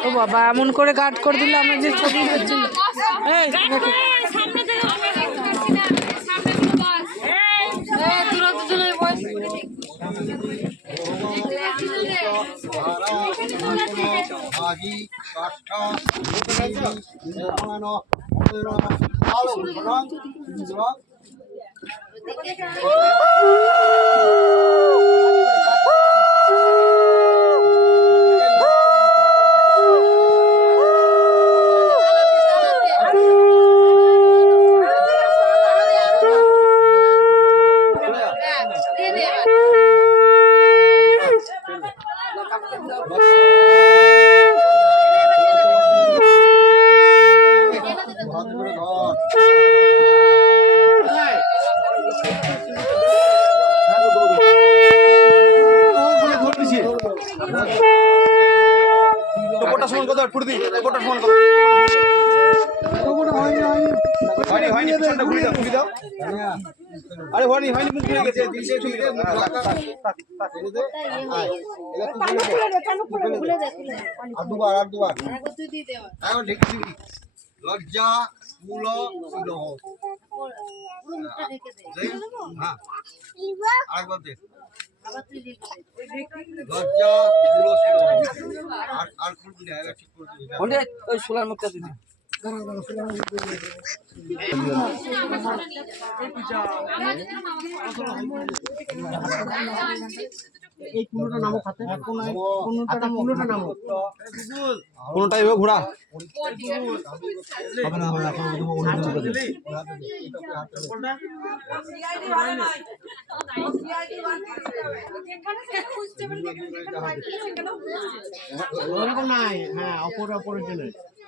ও বাবা এমন করে গার্ড করে দিলে আমি যে ছবি হচ্ছিল ভাগি কাষ্ঠ নির্মাণ আলো রং রং হাত করে ধর টোপরটা সমান কত? ফুর্তি টোপরটা সমান কত? হয়নি হয়নি পিছনটা ঘুরে দাও ঘুরে দাও। আরে হয়নি হয়নি মুখ ঘুরে গেছে দিশে চলে গেছে। আর দুবার আর দুবার। এখন ঢেকে দিবি। লজ্জা মূল সিলহ হ্যাঁ। আরেকবার দে ওই সোলার মুখটা দিদি এই কুলোটা নামো খাতে। কোনোটা? কোনোটা? নামো কোনটা এভাবে ওরকম নাই। হ্যাঁ অপর অপরের জন্য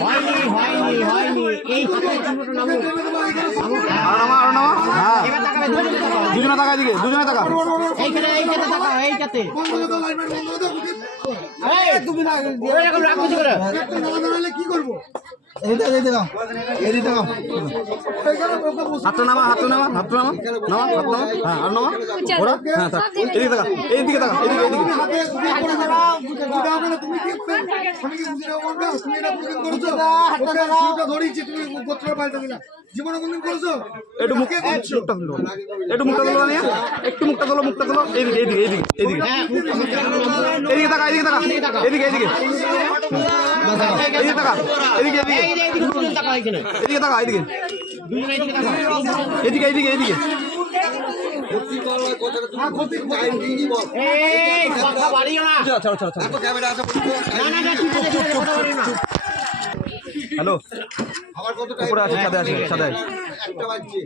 হয়নি হয়নি হয়নি এই হ্যাঁ দুজনে টাকা দিকে দুজনে টাকা এইখানে এইখানে তাকাও এইটাতে তুমি না এরকম রাখো কি করে কি করব হাতটা নামা হাতটা নামা হাতটা নামা। নামা হাত নামা। হ্যাঁ আর নামা? ঘোরা হ্যাঁ থাক। এদিকে টাকা এইদিকে এদিকে এদিকে একটু মুখ মুখটা তুলো একটু মুখটা তোলো নিয়ে একটু মুখটা তোলো মুখটা তোলো এইদিকে এইদিকে এইদিকে এইদিকে। এদিকে টাকা এদিকে টাকা এদিকে এদিকে এদিকে টাকা এদিকে এদিকে এদিকে টাকা এদিকে এদিকে এদিকে এদিকে এই কথা বাড়িও না। ছাড়ো ছাড়ো ছাড়ো না না না ঠিক আছে কথা বাড়িও না। হ্যালো। উপরে আছে ছাদে আছে ছাদে একটা বাজছে।